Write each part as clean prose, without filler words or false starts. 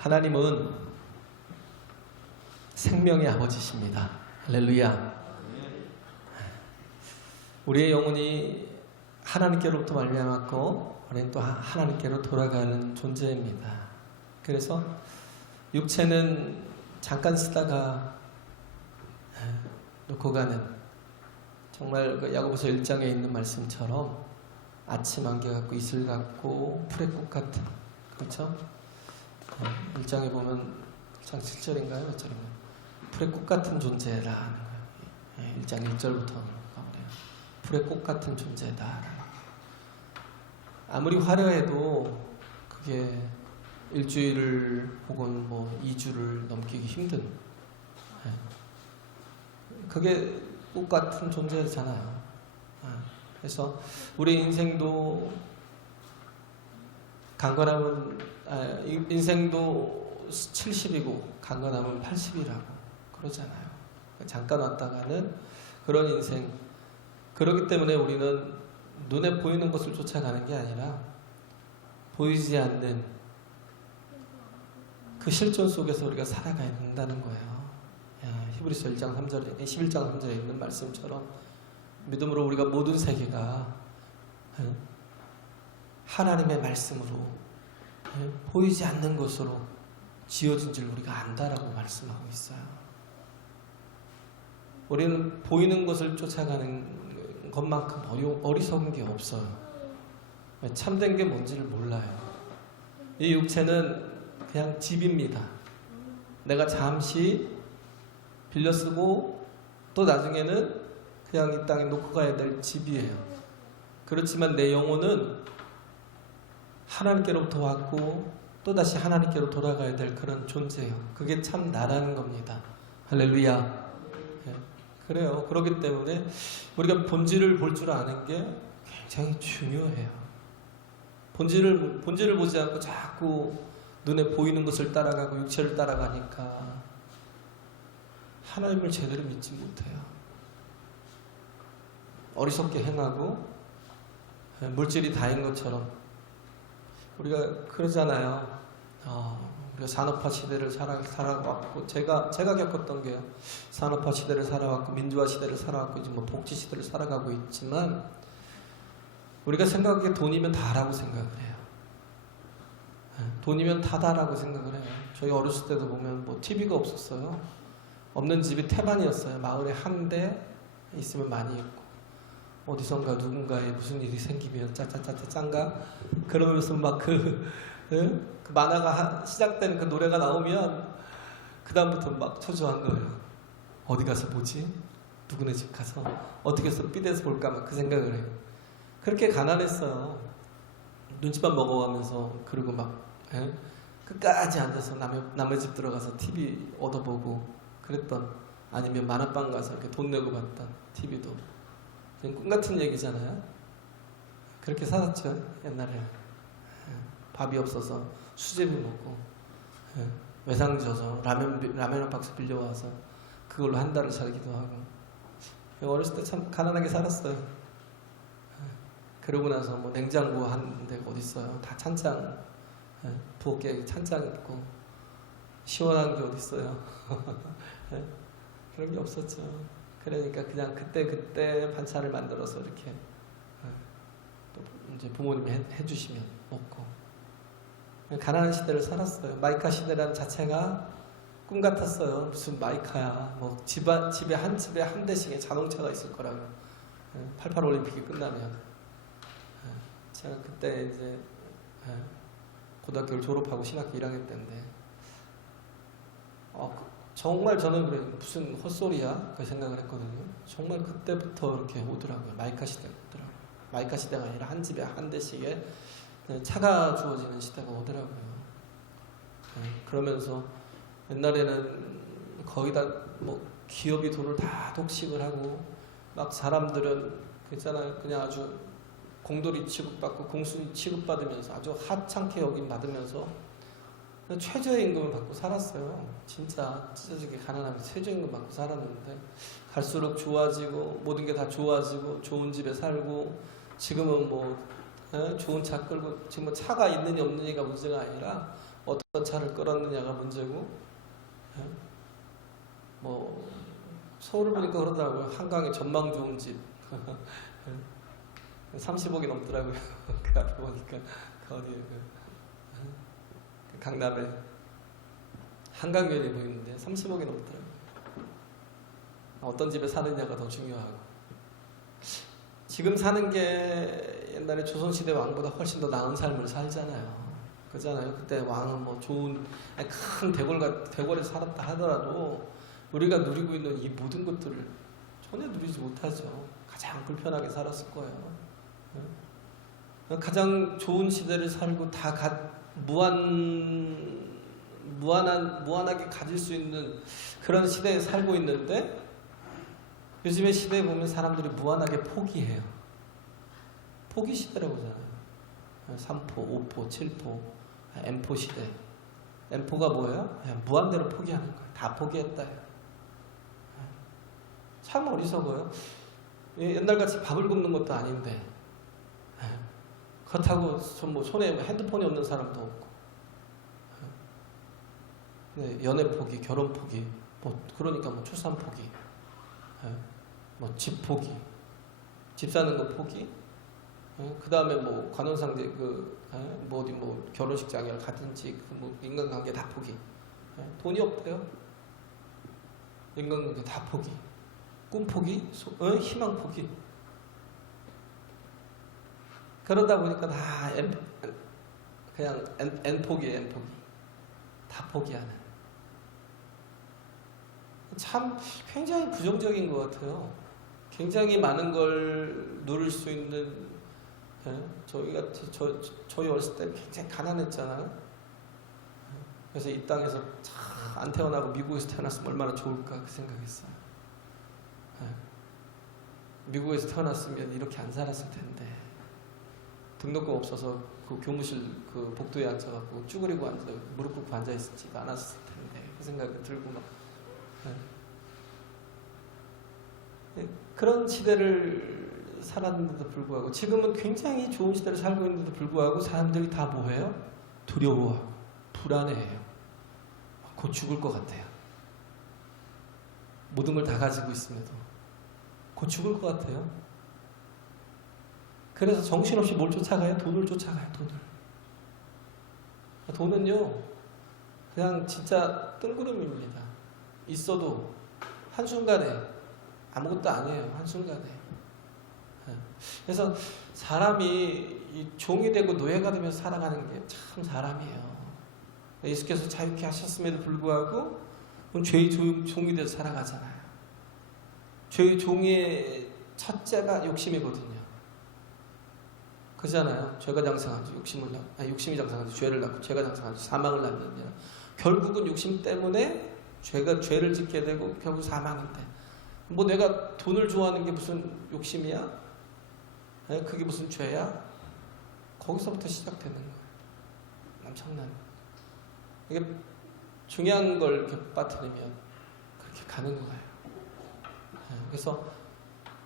하나님은 생명의 아버지십니다. 할렐루야. 우리의 영혼이 하나님께로부터 말미암았고 우리는 또 하나님께로 돌아가는 존재입니다. 그래서 육체는 잠깐 쓰다가 놓고 가는, 정말 그 야고보서 1장에 있는 말씀처럼 아침 안개 같고 이슬 같고 풀의 꽃 같은, 그렇죠? 1장에 보면 1장 7절인가요? 몇 절인가요? 풀의 꽃 같은 존재라는 거예요. 1장 1절부터 가보래요. 풀의 꽃 같은 존재다. 아무리 화려해도 그게 일주일을 혹은 뭐 2주를 넘기기 힘든, 그게 꽃 같은 존재잖아요. 그래서 우리 인생도 강건하면 인생도 70이고 강건하면 80이라고 그러잖아요. 잠깐 왔다가는 그런 인생. 그렇기 때문에 우리는 눈에 보이는 것을 쫓아가는 게 아니라 보이지 않는 그 실존 속에서 우리가 살아가야 된다는 거예요. 히브리서 1장 3절에 11장 3절에 있는 말씀처럼 믿음으로 우리가 모든 세계가 하나님의 말씀으로 보이지 않는 것으로 지어진 줄 우리가 안다라고 말씀하고 있어요. 우리는 보이는 것을 쫓아가는 것만큼 어리석은 게 없어요. 참된 게 뭔지를 몰라요. 이 육체는 그냥 집입니다. 내가 잠시 빌려 쓰고 또 나중에는 그냥 이 땅에 놓고 가야 될 집이에요. 그렇지만 내 영혼은 하나님께로부터 왔고 또다시 하나님께로 돌아가야 될 그런 존재예요. 그게 참 나라는 겁니다. 할렐루야. 그래요. 그렇기 때문에 우리가 본질을 볼 줄 아는 게 굉장히 중요해요. 본질을 보지 않고 자꾸 눈에 보이는 것을 따라가고 육체를 따라가니까 하나님을 제대로 믿지 못해요. 어리석게 행하고 물질이 다인 것처럼 우리가 그러잖아요. 우리가 산업화 시대를 살아왔고 제가 겪었던 게요. 산업화 시대를 살아왔고 민주화 시대를 살아왔고 이제 뭐 복지 시대를 살아가고 있지만 우리가 생각하기에 돈이면 다라고 생각을 해요. 돈이면 다다라고 생각을 해요. 저희 어렸을 때도 보면 뭐 TV가 없었어요. 없는 집이 태반이었어요. 마을에 한 대 있으면 많이 있고 어디선가 누군가에 무슨 일이 생기면 짜짜짜짜 짠가 그러면서 막 그 만화가 시작되는 그 노래가 나오면 그 다음부터 막 초조한 거예요. 어디 가서 보지? 누구네 집 가서 어떻게 해서 삐대서 볼까 막 그 생각을 해요. 그렇게 가난했어요. 눈치만 먹어가면서 그리고 막 끝까지 앉아서 남의 집 들어가서 TV 얻어보고 그랬던, 아니면 만화방 가서 이렇게 돈 내고 봤던 TV도 꿈같은 얘기잖아요. 그렇게 살았죠. 옛날에 밥이 없어서 수제비 먹고 외상 져서 라면 한 박스 빌려와서 그걸로 한 달을 살기도 하고. 어렸을 때 참 가난하게 살았어요. 그러고 나서 뭐 냉장고 한 데가 어디 있어요. 다 찬장, 부엌에 찬장 있고 시원한 게 어디 있어요. 그런 게 없었죠. 그러니까 그냥 그때 반찬을 만들어서 이렇게 또 이제 부모님이 해주시면 먹고 가난한 시대를 살았어요. 마이카 시대라는 자체가 꿈 같았어요. 무슨 마이카야? 뭐 집에 한 대씩의 자동차가 있을 거라고. 88 올림픽이 끝나면 제가 그때 이제 고등학교를 졸업하고 신학교 1학년 때인데 정말 저는 그래 무슨 헛소리야 그 생각을 했거든요. 정말 그때부터 이렇게 오더라고요. 마이카 시대가 오더라고요. 마이카 시대가 아니라 한 집에 한 대씩의 차가 주어지는 시대가 오더라고요. 그러면서 옛날에는 거의 다 뭐 기업이 돈을 다 독식을 하고 막 사람들은 그랬잖아요. 그냥 아주 공돌이 취급받고 공순이 취급받으면서 아주 하찮게 여김 받으면서 최저의 임금을 받고 살았어요. 진짜 찢어지게 가난하면서 최저임금 받고 살았는데 갈수록 좋아지고 모든 게 다 좋아지고 좋은 집에 살고 지금은 뭐 좋은 차 끌고 지금 뭐 차가 있느냐 없느냐가 문제가 아니라 어떤 차를 끌었느냐가 문제고 뭐 서울을 보니까 그러더라고요. 한강에 전망 좋은 집 30억이 넘더라고요. 그 앞에 보니까 그 어디에 강남에 한강변이 보이는데 30억이 넘더라고요. 어떤 집에 사느냐가 더 중요하고 지금 사는 게 옛날에 조선시대 왕보다 훨씬 더 나은 삶을 살잖아요. 그렇잖아요. 그때 왕은 뭐 좋은 큰 대궐에서 살았다 하더라도 우리가 누리고 있는 이 모든 것들을 전혀 누리지 못하죠. 가장 불편하게 살았을 거예요. 가장 좋은 시대를 살고 다 무한하게 가질 수 있는 그런 시대에 살고 있는데 요즘의 시대에 보면 사람들이 무한하게 포기해요. 포기 시대라고 하잖아요. 3포, 5포, 7포, M포 시대. M포가 뭐예요? 그냥 무한대로 포기하는 거예요. 다 포기했다. 참 어리석어요. 옛날같이 밥을 굶는 것도 아닌데 그렇다고 뭐 손에 핸드폰이 없는 사람도 없고 연애 포기, 결혼 포기, 뭐 그러니까 뭐 출산 포기, 뭐 집 포기, 집 사는 거 포기, 그 다음에 뭐 관혼상제 뭐 어디 뭐 결혼식장에 가든지 뭐 인간관계 다 포기, 돈이 없대요. 인간관계 다 포기, 꿈 포기, 희망 포기. 그러다 보니까 다 그냥 N 포기예요, N 포기. 다 포기하는. 참 굉장히 부정적인 것 같아요. 굉장히 많은 걸 누릴 수 있는 저희 어렸을 때 굉장히 가난했잖아요. 그래서 이 땅에서 참 안 태어나고 미국에서 태어났으면 얼마나 좋을까 그 생각했어요. 미국에서 태어났으면 이렇게 안 살았을 텐데 등록금 없어서 그 교무실 그 복도에 앉아갖고 쭈그리고 무릎 꿇고 앉아 있지도 않았을 텐데 그 생각이 들고 막 그런 시대를 살았는데도 불구하고 지금은 굉장히 좋은 시대를 살고 있는데도 불구하고 사람들이 다 뭐해요? 두려워하고 불안해해요. 곧 죽을 것 같아요. 모든 걸 다 가지고 있음에도 곧 죽을 것 같아요. 그래서 정신없이 뭘 쫓아가요? 돈을 쫓아가요. 돈은요 그냥 진짜 뜬구름입니다. 있어도 한순간에 아무것도 아니에요. 한순간에. 그래서 사람이 이 종이 되고 노예가 되면서 살아가는 게 참 사람이에요. 예수께서 자유케 하셨음에도 불구하고 죄의 종이 돼서 살아가잖아요. 죄의 종의 첫째가 욕심이거든요. 그잖아요. 죄가 장성하지 욕심이 장성하지 죄를 낳고 죄가 장성하지 사망을 낳느니라. 결국은 욕심 때문에 죄를 짓게 되고 결국 사망인데 뭐 내가 돈을 좋아하는 게 무슨 욕심이야? 그게 무슨 죄야? 거기서부터 시작되는 거예요. 엄청난. 이게 중요한 걸 이렇게 빠뜨리면 그렇게 가는 거예요. 그래서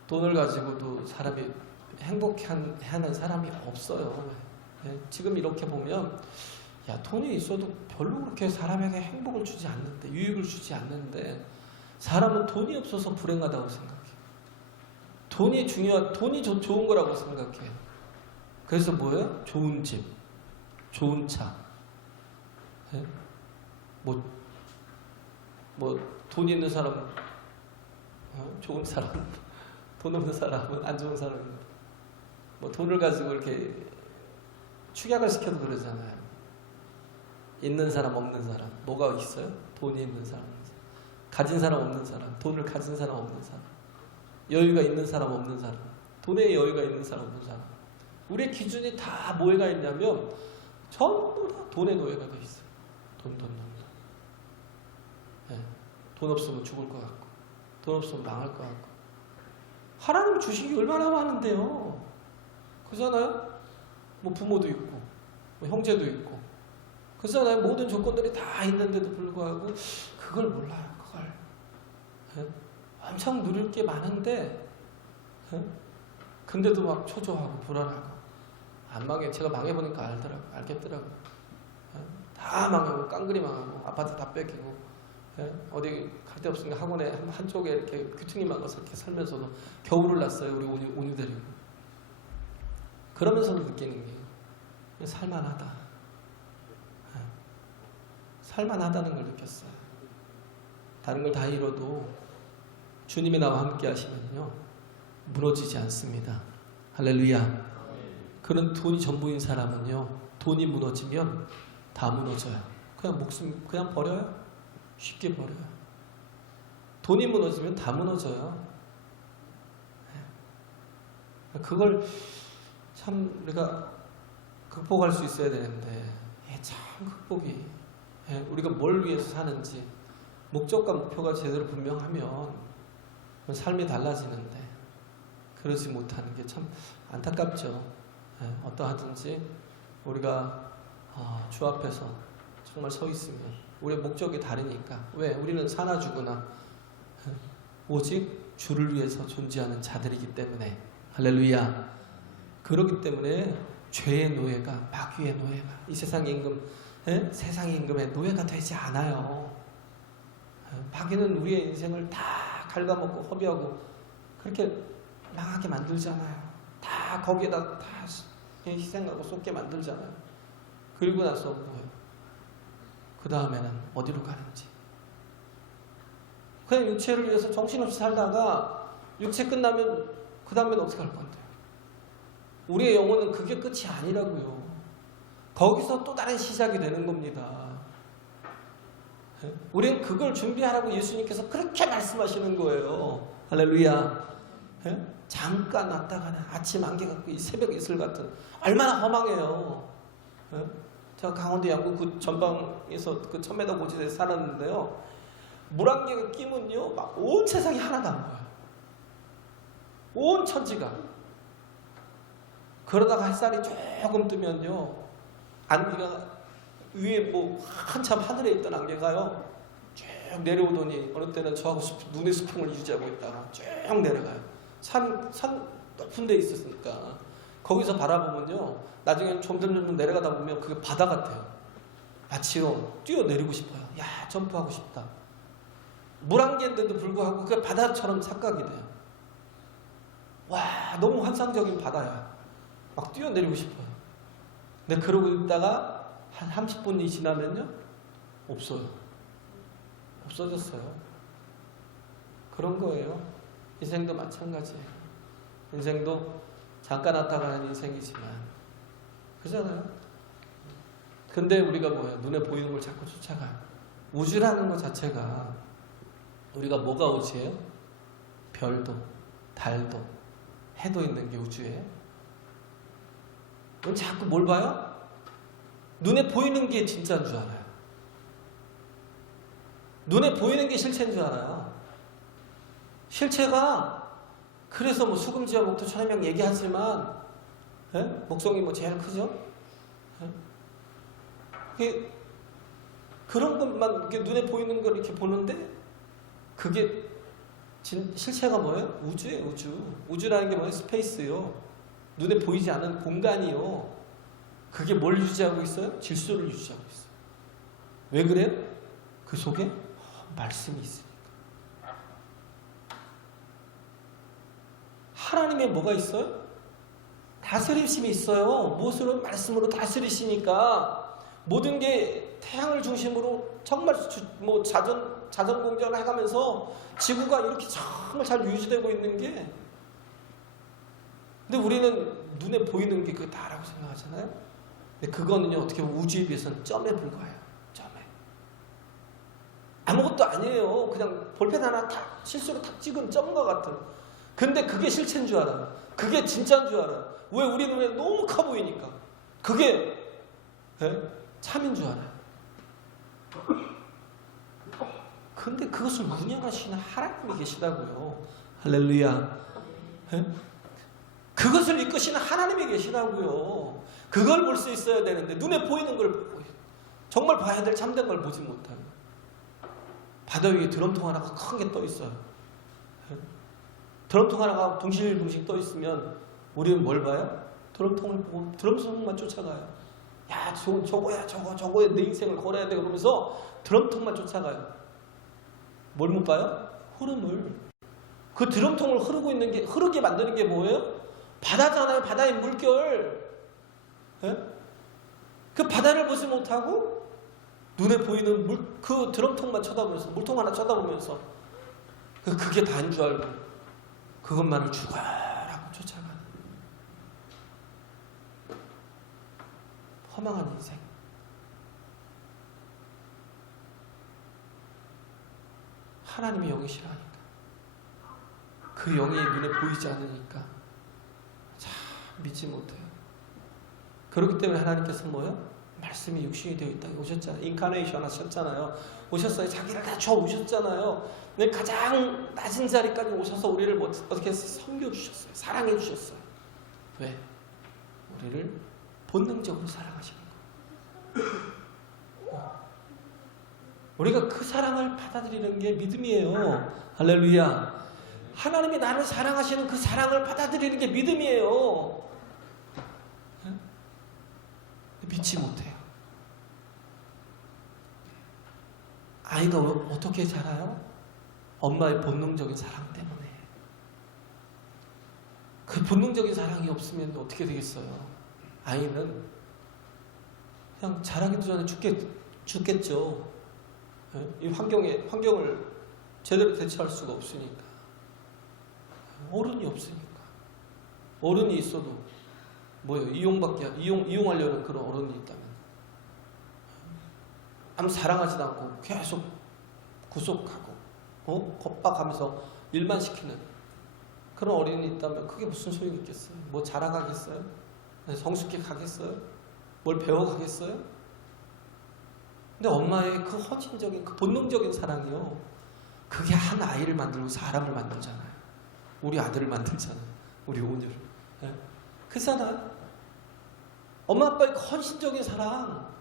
돈을 가지고도 사람이 행복해하는 사람이 없어요. 지금 이렇게 보면 야 돈이 있어도 별로 그렇게 사람에게 행복을 주지 않는데 유익을 주지 않는데 사람은 돈이 없어서 불행하다고 생각해요. 돈이 좋은 거라고 생각해요. 그래서 뭐예요? 좋은 집, 좋은 차, 돈 있는 사람, 좋은 사람, 돈 없는 사람은 안 좋은 사람입니다. 돈을 가지고 이렇게 축약을 시켜도 그러잖아요. 있는 사람, 없는 사람, 뭐가 있어요? 돈이 있는 사람, 가진 사람, 없는 사람, 돈을 가진 사람, 없는 사람, 여유가 있는 사람, 없는 사람, 돈에 여유가 있는 사람, 없는 사람. 우리의 기준이 다 뭐가 있냐면 전부 다 돈에 노예가 돼 있어요. 돈. 돈 없으면 죽을 것 같고, 돈 없으면 망할 것 같고. 하나님 주신 게 얼마나 많은데요. 그잖아요? 뭐 부모도 있고, 뭐 형제도 있고, 그잖아요? 모든 조건들이 다 있는데도 불구하고 그걸 몰라요. 그걸. 예? 엄청 누릴 게 많은데, 예? 근데도 막 초조하고 불안하고, 안 망해. 제가 망해보니까 알겠더라고요. 예? 다 망하고, 깡그리 망하고, 아파트 다 뺏기고, 예? 어디 갈 데 없으니까 학원에 한쪽에 이렇게 귀퉁이만 가서 이렇게 살면서도 겨울을 났어요. 우리 온유 데리고. 그러면서도 느끼는 게 살만하다. 예. 살만하다는 걸 느꼈어요. 다른 걸 다 잃어도 주님이 나와 함께 하시면요 무너지지 않습니다. 할렐루야. 그런 돈이 전부인 사람은요 돈이 무너지면 다 무너져요. 그냥 목숨 그냥 버려요. 쉽게 버려요. 돈이 무너지면 다 무너져요. 그걸 참 우리가 극복할 수 있어야 되는데 참 극복이 우리가 뭘 위해서 사는지 목적과 목표가 제대로 분명하면 삶이 달라지는데 그러지 못하는 게 참 안타깝죠. 어떠하든지 우리가 주 앞에서 정말 서 있으면 우리의 목적이 다르니까 왜? 우리는 사나 죽으나 오직 주를 위해서 존재하는 자들이기 때문에 할렐루야. 그렇기 때문에 죄의 노예가 마귀의 노예가 이 세상의 임금 세상의 임금의 노예가 되지 않아요. 마귀는 우리의 인생을 다 갉아먹고 허비하고 그렇게 망하게 만들잖아요. 다 거기에다 다 희생하고 쏟게 만들잖아요. 그리고 나서 뭐예요? 그 다음에는 어디로 가는지 그냥 육체를 위해서 정신없이 살다가 육체 끝나면 그 다음에는 어떻게 할 건데요? 우리의 영혼은 그게 끝이 아니라고요. 거기서 또 다른 시작이 되는 겁니다. 우리는 그걸 준비하라고 예수님께서 그렇게 말씀하시는 거예요. 할렐루야. 잠깐 왔다가는 아침 안개 같고 이 새벽 이슬 같은 얼마나 허망해요. 제가 강원도 양구 그 전방에서 그 1000m 고지대에 살았는데요. 물안개가 끼면요 막 온 세상이 하나도 안 보여요. 온 천지가. 그러다가 햇살이 조금 뜨면요 안개가 위에 뭐 한참 하늘에 있던 안개가요 쭉 내려오더니 어느 때는 저하고 눈의 수평을 유지하고 있다가 쭉 내려가요. 산 높은 데 있었으니까 거기서 바라보면요 나중에 점점 내려가다 보면 그게 바다 같아요. 마치요 뛰어내리고 싶어요. 야 점프하고 싶다. 물안개인데도 불구하고 그게 바다처럼 착각이 돼요. 와 너무 환상적인 바다야. 막 뛰어내리고 싶어요. 근데 그러고 있다가 한 30분이 지나면요 없어요. 없어졌어요. 그런 거예요. 인생도 마찬가지예요. 인생도 잠깐 왔다 가는 인생이지만 그잖아요. 근데 우리가 뭐예요? 눈에 보이는 걸 자꾸 쫓아가요. 우주라는 것 자체가 우리가 뭐가 우주예요? 별도, 달도, 해도 있는 게 우주예요. 그럼 자꾸 뭘 봐요? 눈에 보이는 게 진짜인 줄 알아요. 눈에 보이는 게 실체인 줄 알아요. 실체가 그래서 뭐 수금지와 목토 천해명 얘기하지만 목성이 뭐 제일 크죠? 그런 것만 이렇게 눈에 보이는 걸 이렇게 보는데 그게 실체가 뭐예요? 우주예요, 우주. 우주라는 게 뭐예요? 스페이스요. 눈에 보이지 않는 공간이요. 그게 뭘 유지하고 있어요? 질서를 유지하고 있어요. 왜 그래요? 그 속에 말씀이 있으니까. 하나님의 뭐가 있어요? 다스리심이 있어요. 무엇으로? 말씀으로 다스리시니까 모든 게 태양을 중심으로 정말 뭐 자전공전을 해가면서 지구가 이렇게 정말 잘 유지되고 있는 게 근데 우리는 눈에 보이는 게 그게 다라고 생각하잖아요. 근데 그거는요 어떻게 보면 우주에 비해서는 점에 불과해요. 점에. 아무것도 아니에요. 그냥 볼펜 하나 탁 실수로 탁 찍은 점과 같은. 근데 그게 실체인 줄 알아요. 그게 진짜인 줄 알아요. 왜? 우리 눈에 너무 커 보이니까. 그게 참인 줄 알아요. 근데 그것을 운영하시는 하나님이 계시다고요. 할렐루야. 그것을 이끄시는 하나님이 계시다고요. 그걸 볼 수 있어야 되는데 눈에 보이는 걸 보고 정말 봐야 될 참된 걸 보지 못하고 바다 위에 드럼통 하나가 큰 게 떠 있어요. 드럼통 하나가 둥실둥실 떠 있으면 우리는 뭘 봐요? 드럼통을 보고 드럼통만 쫓아가요. 야, 저거야, 저거에 내 인생을 걸어야 돼 그러면서 드럼통만 쫓아가요. 뭘 못 봐요? 흐름을. 그 드럼통을 흐르게 만드는 게 뭐예요? 바다잖아요. 바다의 물결. 예? 그 바다를 보지 못하고 눈에 보이는 그 드럼통만 쳐다보면서 물통 하나 쳐다보면서 그게 다인 줄 알고 그것만을 죽어라고 쫓아가는 허망한 인생. 하나님의 영이 싫어하니까 그 영이 눈에 보이지 않으니까 참 믿지 못해요. 그렇기 때문에 하나님께서 뭐예요? 말씀이 육신이 되어 있다 오셨잖아요. 인카네이션 하셨잖아요. 오셨어요. 자기를 다 줘 오셨잖아요. 가장 낮은 자리까지 오셔서 우리를 어떻게 섬겨주셨어요. 사랑해주셨어요. 왜? 우리를 본능적으로 사랑하시는 거예요. 우리가 그 사랑을 받아들이는 게 믿음이에요. 할렐루야. 하나님이 나를 사랑하시는 그 사랑을 받아들이는 게 믿음이에요. 믿지 못해요. 아이가 어떻게 자라요? 엄마의 본능적인 사랑 때문에. 그 본능적인 사랑이 없으면 어떻게 되겠어요? 아이는 그냥 자라기도 전에 죽겠죠. 이 환경을 제대로 대처할 수가 없으니까. 어른이 없으니까. 어른이 있어도 뭐예요? 이용하려는 그런 어른이 있다면 아무 사랑하지도 않고 계속 구속하고 겁박하면서 일만 시키는 그런 어린이 있다면 그게 무슨 소용이 있겠어요? 뭐 자라가겠어요? 성숙해 가겠어요? 뭘 배워가겠어요? 근데 엄마의 그 헌신적인 그 본능적인 사랑이요, 그게 한 아이를 만들고 사람을 만들잖아요. 우리 아들을 만들잖아요. 우리 오늘을. 그렇잖아요. 엄마 아빠의 그 헌신적인 사랑.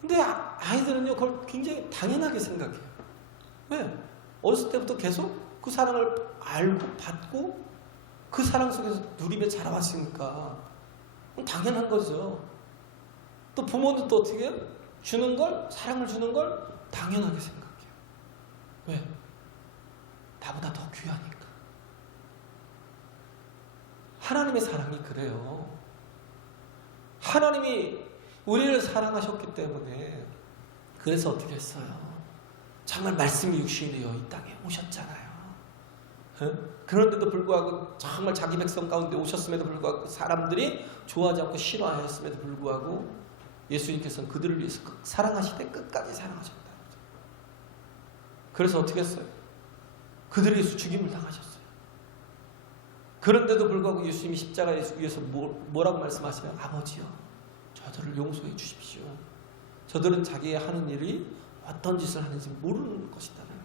근데 아이들은요 그걸 굉장히 당연하게 생각해요. 왜? 어렸을 때부터 계속 그 사랑을 알고 받고 그 사랑 속에서 누리며 자라왔으니까 당연한 거죠. 또 부모는 또 어떻게 해요? 주는 걸, 사랑을 주는 걸 당연하게 생각해요. 왜? 나보다 더 귀하니까. 하나님의 사랑이 그래요. 하나님이 우리를 사랑하셨기 때문에 그래서 어떻게 했어요? 정말 말씀이 육신이 되어 이 땅에 오셨잖아요. 그런데도 불구하고 정말 자기 백성 가운데 오셨음에도 불구하고 사람들이 좋아하지 않고 싫어하였음에도 불구하고 예수님께서는 그들을 위해서 사랑하시되 끝까지 사랑하셨다. 그래서 어떻게 했어요? 그들을 위해서 죽임을 당하셨어요. 그런데도 불구하고 예수님이 십자가에 위해서 뭐라고 말씀하세요? 아버지요, 저들을 용서해 주십시오. 저들은 자기의 하는 일이 어떤 짓을 하는지 모르는 것이다라는 거예요.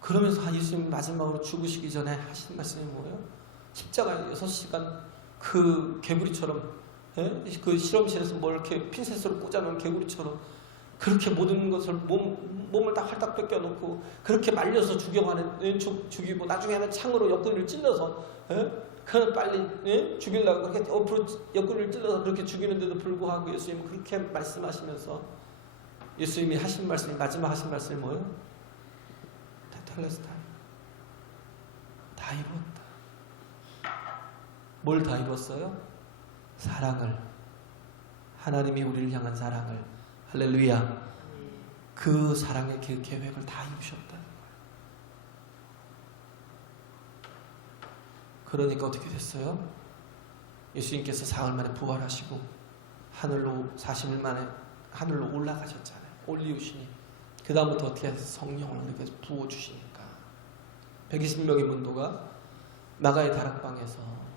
그러면서 예수님 마지막으로 죽으시기 전에 하신 말씀이 뭐예요? 십자가에 6시간 그 개구리처럼, 그 실험실에서 뭘 이렇게 핀셋으로 꽂아놓은 개구리처럼 그렇게 모든 것을 몸을 다 활딱 벗겨놓고 그렇게 말려서 죽이고 나중에는 창으로 옆구리를 찔러서 그냥 빨리 죽이려고 그렇게 옆으로 옆구리를 찔러서 그렇게 죽이는데도 불구하고 예수님은 그렇게 말씀하시면서 예수님이 하신 말씀이 마지막 하신 말씀이 뭐예요? 테텔레스타이, 다 이루었다. 뭘 다 이뤘어요? 사랑을, 하나님이 우리를 향한 사랑을, 할렐루야, 그 사랑의 계획을 다 이루셨다는 거예요. 그러니까 어떻게 됐어요? 예수님께서 사흘 만에 부활하시고 하늘로 40일 만에 하늘로 올라가셨잖아요. 올리우시니 그 다음부터 어떻게 해서 성령을 우리에게 부어주시니까 120명의 문도가 나가의 다락방에서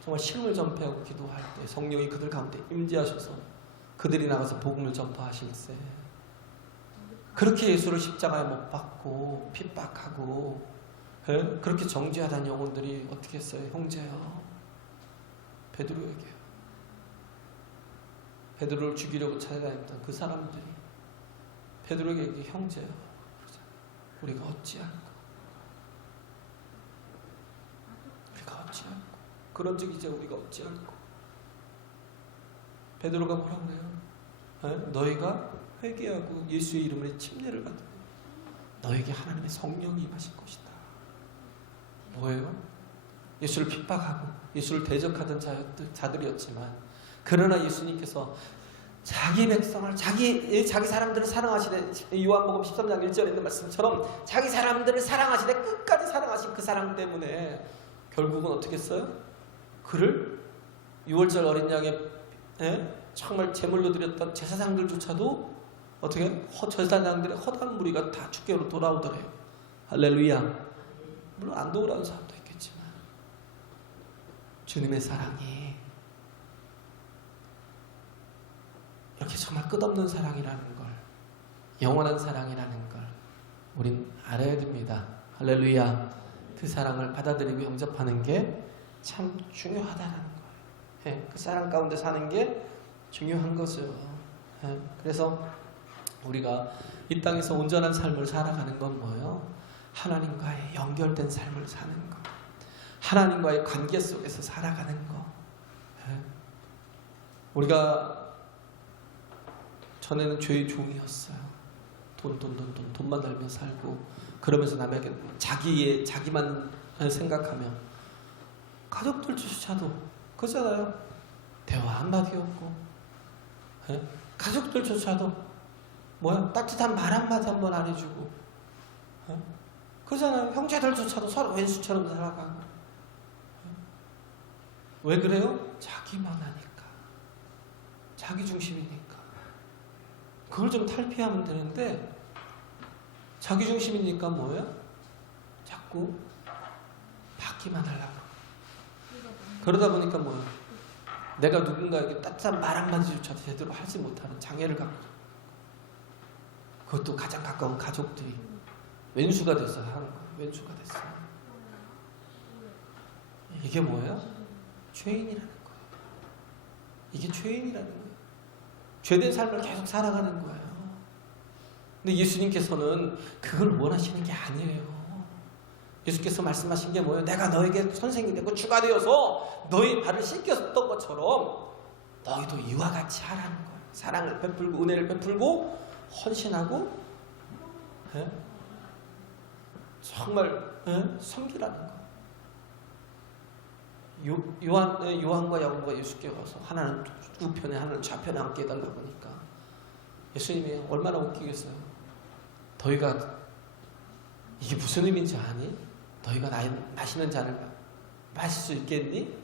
정말 신을 전폐하고 기도할 때 성령이 그들 가운데 임재하셔서 그들이 나가서 복음을 전파하실 때 그렇게 예수를 십자가에 못 박고 핍박하고 예? 그렇게 정죄하던 영혼들이 어떻게 했어요? 형제요. 베드로에게요. 베드로를 죽이려고 찾아다녔던 그 사람들이 베드로에게 형제요. 우리가 어찌할까? 그런 적 이제 우리가 어찌할까? 베드로가 뭐라고 그래요? 너희가 회개하고 예수의 이름으로 침례를 받으면 너에게 하나님의 성령이 임하실 것이다. 뭐예요? 예수를 핍박하고 예수를 대적하던 자들이었지만 그러나 예수님께서 자기 백성을 자기 사람들을 사랑하시되 요한복음 13장 1절에 있는 말씀처럼 자기 사람들을 사랑하시되 끝까지 사랑하신 그 사랑 때문에 결국은 어떻게 했어요? 그를 6월절 어린 양의 정말 제물로 드렸던 제사장들조차도 어떻게 제사장들의 허다한 무리가 다 주께로 돌아오더래요. 할렐루야. 물론 안 돌아온 사람도 있겠지만 주님의 사랑이 이렇게 정말 끝없는 사랑이라는 걸, 영원한 사랑이라는 걸 우린 알아야 됩니다. 할렐루야. 그 사랑을 받아들이고 영접하는 게 참 중요하다는 거예요. 그 사랑 가운데 사는 게 중요한 거죠. 그래서 우리가 이 땅에서 온전한 삶을 살아가는 건 뭐예요? 하나님과의 연결된 삶을 사는 거, 하나님과의 관계 속에서 살아가는 거. 우리가 전에는 죄의 종이었어요. 돈만 달며 살고 그러면서 남에게 자기만 생각하며 가족들조차도 그렇잖아요. 대화 한마디 없고 가족들조차도 뭐야 따뜻한 말 한마디 한번 안 해주고 그렇잖아요. 형제들조차도 서로 왼수처럼 살아가고 왜 그래요? 자기만 하니까, 자기 중심이니까. 그걸 좀 탈피하면 되는데 자기 중심이니까 뭐예요? 자꾸 받기만 하려고. 그러다 보니까 뭐예요? 내가 누군가에게 따뜻한 말 한마디조차도 제대로 하지 못하는 장애를 갖고, 그것도 가장 가까운 가족들이 왼수가 돼서 하는 거예요. 왼수가 됐어요. 이게 뭐예요? 죄인이라는 거예요. 이게 죄인이라는 거예요. 죄된 삶을 계속 살아가는 거예요. 근데 예수님께서는 그걸 원하시는 게 아니에요. 예수께서 말씀하신 게 뭐예요? 내가 너에게 선생이 되고 주가 되어서 너희 발을 씻겼던 것처럼 너희도 이와 같이 하라는 거예요. 사랑을 베풀고 은혜를 베풀고 헌신하고 정말 섬기라는 거. 요한과 야고보가 예수께 와서 하나는 우편에 하나는 좌편에 앉게 해달라고 하니까 예수님이 얼마나 웃기겠어요. 너희가 이게 무슨 의미인지 아니? 너희가 마시는 잔을 마실 수 있겠니?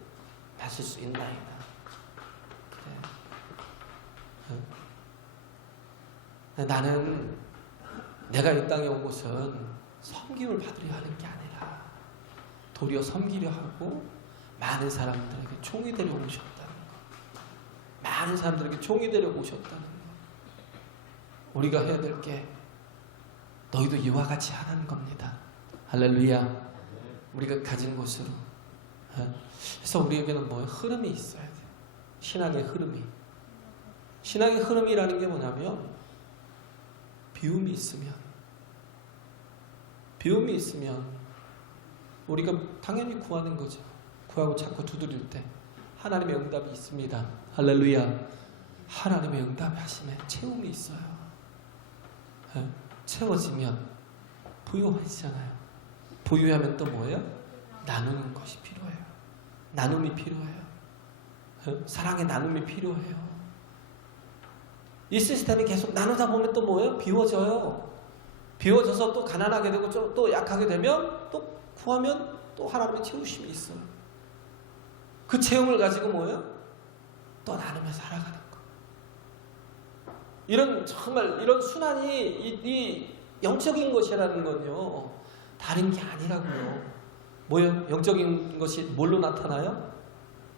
마실 수 있나이다. 그래. 나는 내가 이 땅에 온 곳은 섬김을 받으려 하는 게 아니라 도리어 섬기려 하고 많은 사람들에게 총이 되려 오셨다는 것. 많은 사람들에게 총이 되려 오셨다는 것. 우리가 해야 될 게 너희도 이와 같이 하라는 겁니다. 할렐루야. 우리가 가진 것으로. 그래서 우리에게는 뭐예요? 흐름이 있어야 돼요. 신앙의 흐름이. 신앙의 흐름이라는 게 뭐냐면 비움이 있으면 우리가 당연히 구하는 거죠. 구하고 자꾸 두드릴 때 하나님의 응답이 있습니다. 할렐루야. 하나님의 응답 하심에 채움이 있어요. 채워지면 부유해지잖아요. 부유하면 또 뭐예요? 나누는 것이 필요해요. 나눔이 필요해요. 사랑의 나눔이 필요해요. 이 시스템이 계속 나누다 보면 또 뭐예요? 비워져요. 비워져서 또 가난하게 되고 또 약하게 되면 또 구하면 또 하나님의 채우심이 있어요. 그 채움을 가지고 뭐예요? 또 나누며 살아가는 거. 정말 이런 순환이 이 영적인 것이라는 건요. 다른 게 아니라고요. 뭐예요? 영적인 것이 뭘로 나타나요?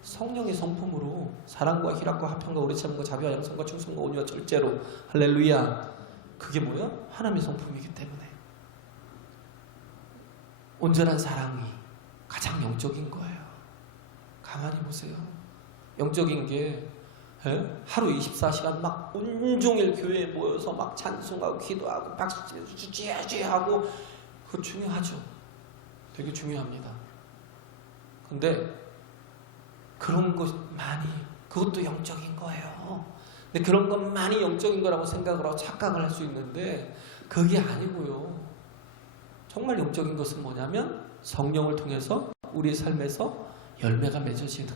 성령의 성품으로 사랑과 희락과 화평과 오래참과 자비와 양선과 충성과 온유와 절제로. 할렐루야. 그게 뭐예요? 하나님의 성품이기 때문에. 온전한 사랑이 가장 영적인 거예요. 가만히 보세요. 영적인 게 하루 24시간 막 온종일 교회에 모여서 막 찬송하고 기도하고 박수치면서 주지하고 그거 중요하죠. 되게 중요합니다. 근데 그런 것만이 그것도 영적인 거예요. 근데 그런 것만이 영적인 거라고 생각을 하고 착각을 할 수 있는데 그게 아니고요. 정말 영적인 것은 뭐냐면 성령을 통해서 우리 삶에서 열매가 맺어지는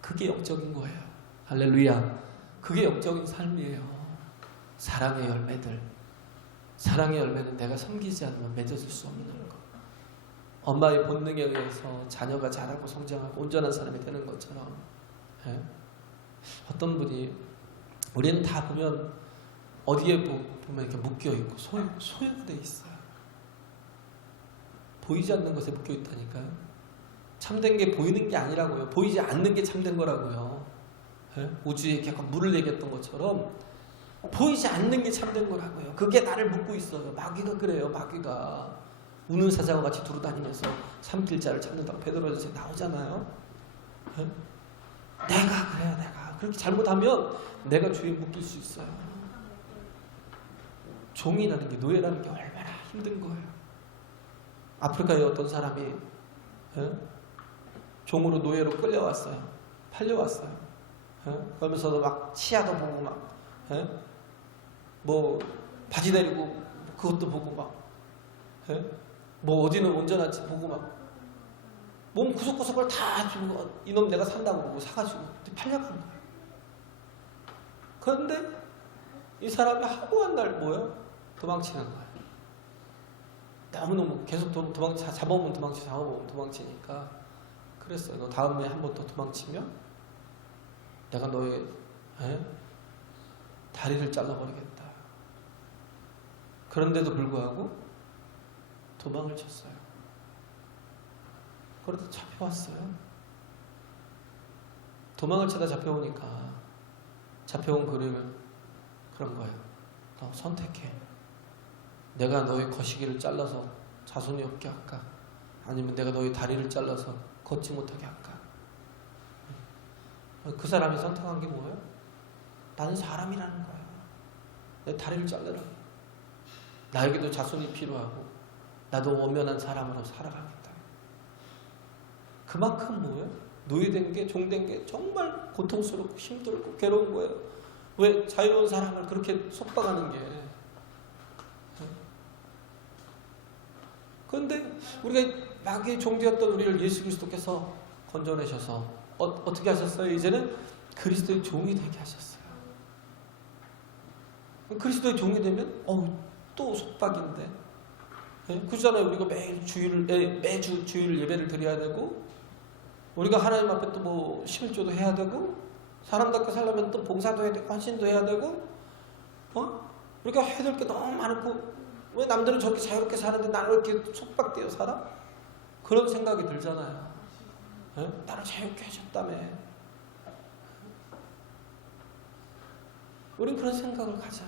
그게 영적인 거예요. 할렐루야. 그게 영적인 삶이에요. 사랑의 열매들. 사랑의 열매는 내가 섬기지 않으면 맺어질 수 없는 거. 엄마의 본능에 의해서 자녀가 자라고 성장하고 온전한 사람이 되는 것처럼 어떤 분이 우리는 다 보면 어디에 보면 이렇게 묶여있고 소유가 돼 있어요. 보이지 않는 것에 묶여있다니까요. 참된 게 보이는 게 아니라고요. 보이지 않는 게 참된 거라고요. 우주에 이렇게 물을 얘기했던 것처럼 보이지 않는 게 참된 거라고요. 그게 나를 묶고 있어요. 마귀가 그래요. 마귀가 우는 사자와 같이 두루다니면서 삼킬자를 찾는다고 베드로전서에 나오잖아요. 내가 그래요. 내가 그렇게 잘못하면 내가 주에 묶일 수 있어요. 종이라는 게, 노예라는 게 얼마나 힘든 거예요. 아프리카에 어떤 사람이 종으로 노예로 끌려왔어요. 팔려왔어요. 그러면서도 막 치아도 보고 막 뭐 바지 내리고 그것도 보고 막 뭐 어디는 온전한지 보고 막 몸 구석구석을 다 주고 이놈 내가 산다고 보고 사가지고 팔려간 거예요. 그런데 이 사람이 하고 한 날 뭐예요? 도망치는 거예요. 너무너무 계속 잡아오면 잡아오면 도망치니까 그랬어요. 너 다음에 한 번 더 도망치면 내가 너의 다리를 잘라버리겠다. 그런데도 불구하고 도망을 쳤어요. 그래도 잡혀왔어요. 도망을 치다 잡혀오니까 잡혀온 그림을 그런 거예요. 너 선택해. 내가 너의 거시기를 잘라서 자손이 없게 할까? 아니면 내가 너의 다리를 잘라서 걷지 못하게 할까? 그 사람이 선택한 게 뭐예요? 나는 사람이라는 거예요. 내 다리를 잘라라. 나에게도 자손이 필요하고 나도 원면한 사람으로 살아가겠다. 그만큼 뭐예요? 노예된 게, 종된 게 정말 고통스럽고 힘들고 괴로운 거예요. 왜 자유로운 사람을 그렇게 속박하는 게. 그런데 우리가 마귀의 종되었던 우리를 예수 그리스도께서 건져내셔서 어떻게 하셨어요? 이제는 그리스도의 종이 되게 하셨어요. 그리스도의 종이 되면 또 속박인데. 그잖아요. 우리가 매주 주일 예배를 드려야 되고 우리가 하나님 앞에 또 뭐 11조도 해야 되고 사람답게 살려면 또 봉사도 해야 되고 헌신도 해야 되고 우리가 해야 될 게 너무 많고 왜 남들은 저렇게 자유롭게 사는데 나는 왜 이렇게 속박되어 살아? 그런 생각이 들잖아요. 나를 자유롭게 해줬다며. 우린 그런 생각을 가져.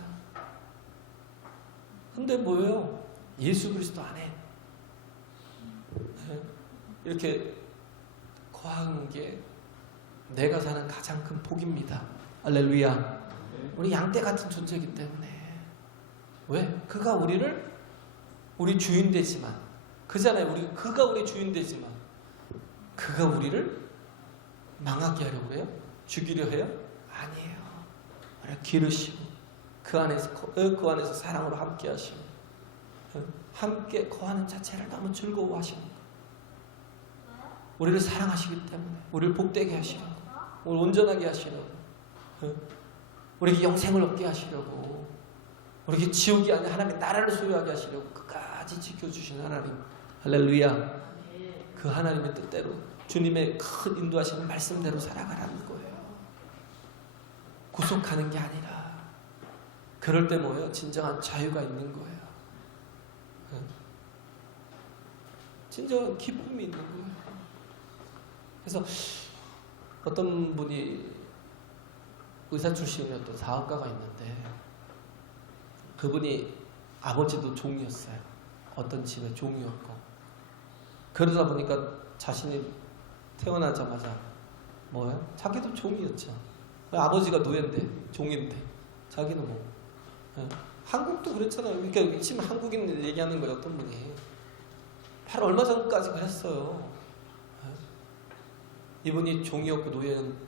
근데 뭐예요? 예수 그리스도 안에 이렇게 거하는 게 내가 사는 가장 큰 복입니다. 할렐루야. 우리 양떼 같은 존재이기 때문에. 왜? 그가 우리 주인 되지만 그잖아요. 그가 우리 주인 되지만 그가 우리를 망하게 하려고 해요? 죽이려 해요? 아니에요. 우리를 기르시고 그 안에서 사랑으로 함께 하시고 함께 거하는 자체를 너무 즐거워하시는 거예요. 우리를 사랑하시기 때문에 우리를 복되게 하시려고 우리를 온전하게 하시려고 우리에게 영생을 얻게 하시려고 우리에게 지옥이 아닌 하나님의 나라를 소유하게 하시려고 끝까지 지켜주신 하나님. 할렐루야. 그 하나님의 뜻대로 주님의 큰 인도하시는 말씀대로 살아가라는 거예요. 구속하는 게 아니라. 그럴 때 뭐예요? 진정한 자유가 있는 거예요. 진정한 기쁨이 있는 거예요. 그래서 어떤 분이 의사 출신이었던 사업가가 있는데 그분이 아버지도 종이었어요. 어떤 집의 종이었고 그러다 보니까 자신이 태어나자마자 뭐예요? 자기도 종이었죠. 아버지가 노예인데 종인데 자기는 뭐 예. 한국도 그랬잖아요. 그러니까 지금 한국인 얘기하는 거예요. 어떤 분이 바로 얼마 전까지 그랬어요. 예. 이분이 종이었고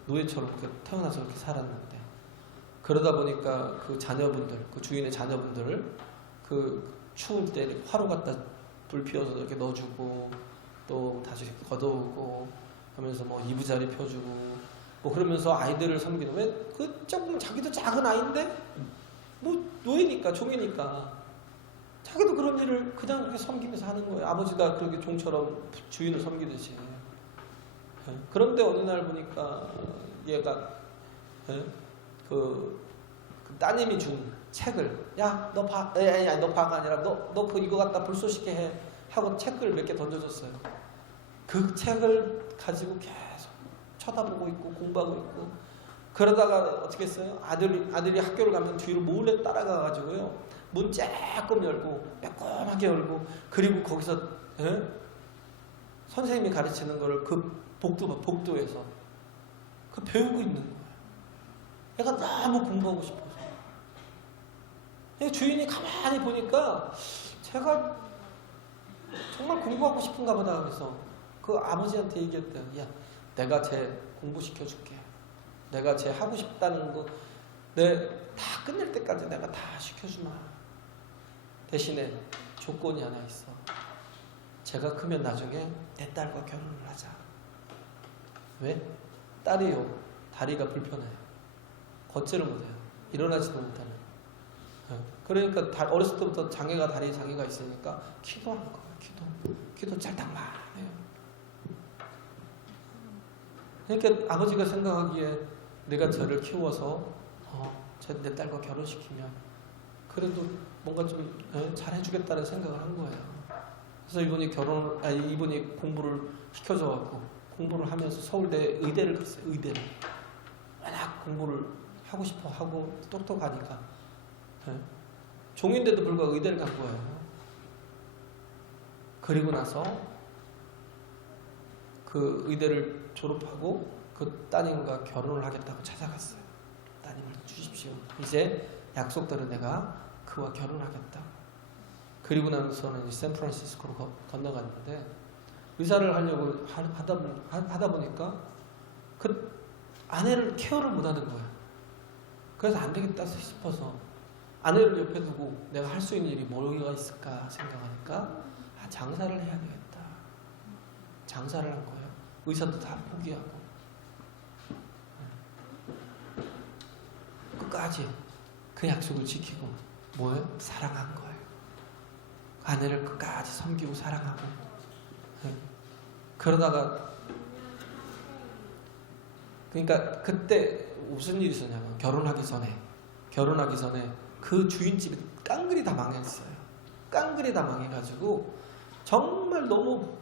노예처럼 태어나서 그렇게 살았는데 그러다 보니까 그 자녀분들, 그 주인의 자녀분들을 그 추울 때 화로 갖다 불 피워서 이렇게 넣어주고 또 다시 걷어오고 하면서 뭐 이부자리 펴주고 뭐 그러면서 아이들을 섬기는 왜 그 조금 자기도 작은 아이인데 뭐 노예니까 종이니까 자기도 그런 일을 그냥 그렇게 섬기면서 하는 거예요. 아버지가 그렇게 종처럼 주인을 섬기듯이. 예. 그런데 어느 날 보니까 얘가 예? 그 따님이 준 책을 야 너 봐, 아니 너 봐가 아니라 너 그 이거 갖다 불쏘시개 해 하고 책을 몇 개 던져줬어요. 그 책을 가지고 계속 쳐다보고 있고 공부하고 있고 그러다가 어떻게 했어요? 아들이 학교를 가면 뒤로 몰래 따라가가지고요 문 쬐끔 열고 매콤하게 열고 그리고 거기서 예? 선생님이 가르치는 거를 그 복도에서 그 배우고 있는 거예요. 얘가 너무 공부하고 싶어서. 주인이 가만히 보니까 제가 정말 공부하고 싶은가 보다 그래서 그 아버지한테 얘기했대요. 야, 내가 쟤 공부시켜줄게. 내가 쟤 하고 싶다는 거 내 다 끝낼 때까지 내가 다 시켜주마. 대신에 조건이 하나 있어. 제가 크면 나중에 내 딸과 결혼을 하자. 왜? 딸이요. 다리가 불편해요. 걷지를 못해요. 일어나지도 못하는. 그러니까 어렸을 때부터 장애가 있으니까 기도하는 거예요. 기도 짤딱만 해요. 그러니까 아버지가 생각하기에 내가 저를 키워서 내 딸과 결혼시키면 그래도 뭔가 좀 잘해주겠다는 생각을 한 거예요. 그래서 이분이 공부를 시켜줘갖고 공부를 하면서 서울대 의대를 갔어요. 의대를. 워낙 공부를 하고 싶어 하고 똑똑하니까. 종인데도 불구하고 의대를 간 거예요. 그리고 나서 그 의대를 졸업하고 그 따님과 결혼을 하겠다고 찾아갔어요. 따님을 주십시오. 이제 약속대로 내가 그와 결혼하겠다. 그리고 나서는 샌프란시스코로 건너갔는데 의사를 하려고 하다 보니까 그 아내를 케어를 못하는 거예요. 그래서 안 되겠다 싶어서 아내를 옆에 두고 내가 할 수 있는 일이 뭐가 있을까 생각하니까 장사를 해야 되겠다. 장사를 한 거예요. 의사도 다 포기하고 끝까지 그 약속을 지키고 뭐예요? 사랑한 거예요. 아내를 끝까지 섬기고 사랑하고 그러다가 그러니까 그때 무슨 일이 있었냐면 결혼하기 전에 그 주인집이 깡그리 다 망했어요. 깡그리 다 망해가지고 정말 너무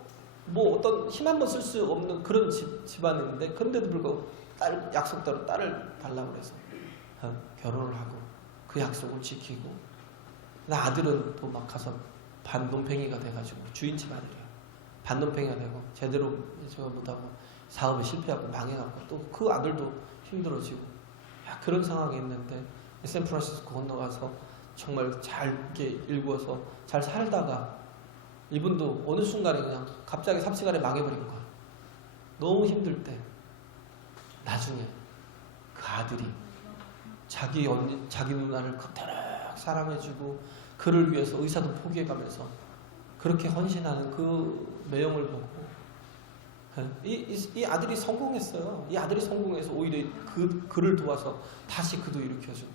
뭐 어떤 힘 한번 쓸 수 없는 그런 집안인데 그런데도 불구하고 약속대로 딸을 달라고 그래서 결혼을 하고 그 약속을 지키고 아들은 또 막 가서 반놈팽이가 돼가지고 주인집 아들이에요. 반놈팽이가 되고 제대로 제가 못하고 사업에 실패하고 망해갖고 또 그 아들도 힘들어지고 그런 상황이 있는데 샌프란시스코 건너가서 정말 잘 이렇게 일구어서 잘 살다가 이분도 어느 순간에 그냥 갑자기 삽시간에 망해버린 거야. 너무 힘들 때 나중에 그 아들이 자기 누나를 그토록 사랑해주고 그를 위해서 의사도 포기해가면서 그렇게 헌신하는 그 매형을 보고 이 아들이 성공했어요. 이 아들이 성공해서 오히려 그를 도와서 다시 그도 일으켜주고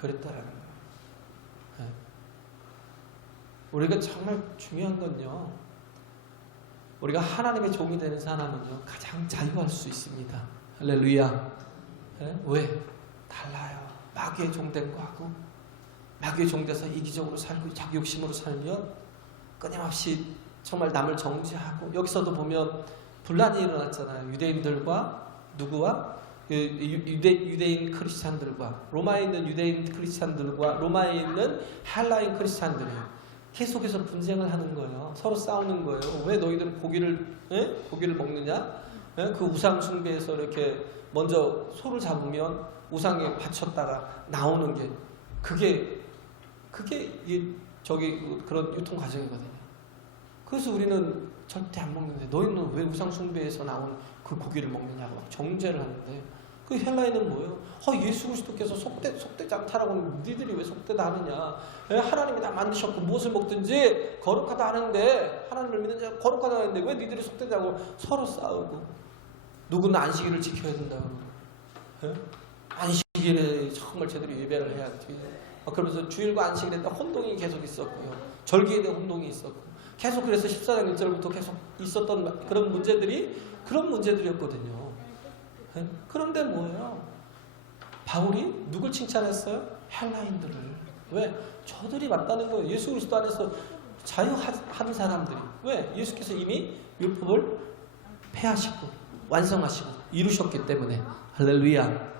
그랬다라는 거예요. 우리가 정말 중요한 건요. 우리가 하나님의 종이 되는 사람은요. 가장 자유할 수 있습니다. 할렐루야. 왜? 달라요. 마귀의 종된 거하고 마귀의 종돼서 이기적으로 살고 자기 욕심으로 살면 끊임없이 정말 남을 정죄하고 여기서도 보면 분란이 일어났잖아요. 유대인들과 누구와? 유대인 크리스찬들과 로마에 있는 유대인 크리스찬들과 로마에 있는 헬라인 크리스찬들이에요. 계속해서 분쟁을 하는 거예요. 서로 싸우는 거예요. 왜 너희들은 고기를 먹느냐? 그 우상 숭배에서 이렇게 먼저 소를 잡으면 우상에 바쳤다가 나오는 게 그게 그런 유통 과정이거든요. 그래서 우리는 절대 안 먹는데 너희는 왜 우상 숭배에서 나온 그 고기를 먹느냐고 막 정죄를 하는데 그 헬라인은 뭐예요? 예수 그리스도께서 속되지 않다라고 니들이 왜 속되다 하느냐? 하나님이 다 만드셨고 무엇을 먹든지 거룩하다 하는데 하나님을 믿는 자 거룩하다 하는데 왜 니들이 속되냐고 서로 싸우고 누구는 안식일을 지켜야 된다고 안식일에 정말 제대로 예배를 해야지. 그러면서 주일과 안식일에 혼동이 계속 있었고요. 절기에 대한 혼동이 있었고 계속 그래서 14장 1절부터 계속 있었던 그런 문제들이었거든요. 그런데 뭐예요? 바울이 누굴 칭찬했어요? 헬라인들을. 왜? 저들이 맞다는 거예요. 예수 그리스도 안에서 자유하는 사람들이. 왜? 예수께서 이미 율법을 폐하시고 완성하시고 이루셨기 때문에. 할렐루야.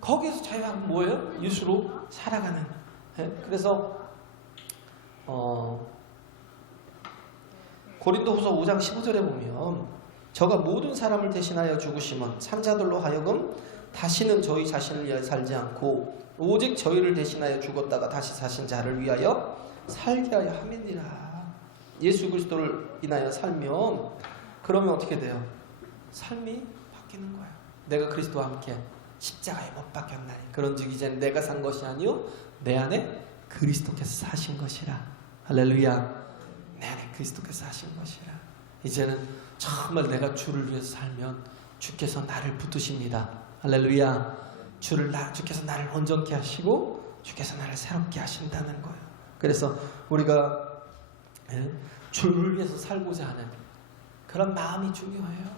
거기에서 자유하면 뭐예요? 예수로 살아가는. 그래서 고린도후서 5장 15절에 보면 저가 모든 사람을 대신하여 죽으심은 산자들로 하여금 다시는 저희 자신을 위하여 살지 않고 오직 저희를 대신하여 죽었다가 다시 사신 자를 위하여 살게 하여 함이니라. 예수 그리스도를 인하여 살면 그러면 어떻게 돼요? 삶이 바뀌는 거예요. 내가 그리스도와 함께 십자가에 못 박혔나니 그런즉 이제는 내가 산 것이 아니요 내 안에 그리스도께서 사신 것이라. 할렐루야. 내 안에 그리스도께서 사신 것이라. 이제는 정말 내가 주를 위해서 살면 주께서 나를 붙드십니다. 할렐루야. 주께서 나를 온전케 하시고 주께서 나를 새롭게 하신다는 거예요. 그래서 우리가 주를 위해서 살고자 하는 그런 마음이 중요해요.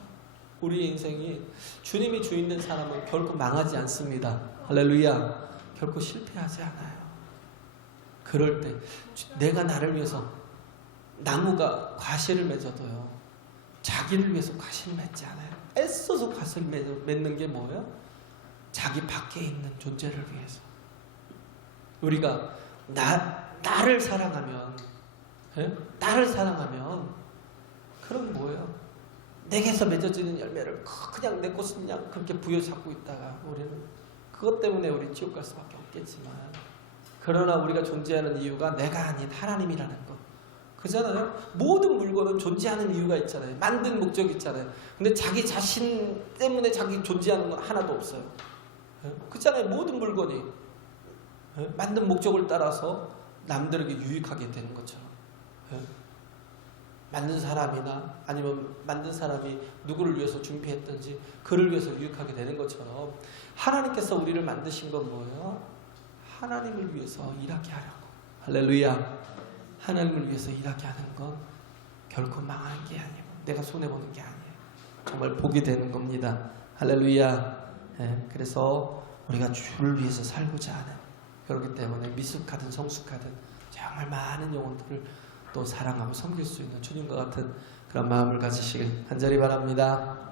우리의 인생이 주님이 주인 된 사람은 결코 망하지 않습니다. 할렐루야. 결코 실패하지 않아요. 그럴 때 내가 나를 위해서 나무가 과실을 맺어도요 자기를 위해서 과실을 맺지 않아요. 애써서 과실을 맺는 게 뭐예요? 자기 밖에 있는 존재를 위해서. 우리가 나를 사랑하면 그럼 뭐예요? 내게서 맺어지는 열매를 그냥 내 것은 그냥 그렇게 부여잡고 있다가 우리는 그것 때문에 우리 지옥 갈 수밖에 없겠지만, 그러나 우리가 존재하는 이유가 내가 아닌 하나님이라는 것. 그잖아요. 모든 물건은 존재하는 이유가 있잖아요. 만든 목적이 있잖아요. 근데 자기 자신 때문에 자기 존재하는 건 하나도 없어요. 그잖아요. 모든 물건이 만든 목적을 따라서 남들에게 유익하게 되는 것처럼. 만든 사람이나 아니면 만든 사람이 누구를 위해서 준비했든지 그를 위해서 유익하게 되는 것처럼 하나님께서 우리를 만드신 건 뭐예요? 하나님을 위해서 일하게 하라고. 할렐루야. 하나님을 위해서 일하게 하는 건 결코 망하는 게 아니고 내가 손해보는 게 아니에요. 정말 복이 되는 겁니다. 할렐루야. 그래서 우리가 주를 위해서 살고자 하는, 그렇기 때문에 미숙하든 성숙하든 정말 많은 영혼들을 또 사랑하고 섬길 수 있는 주님과 같은 그런 마음을 가지시길 간절히 바랍니다.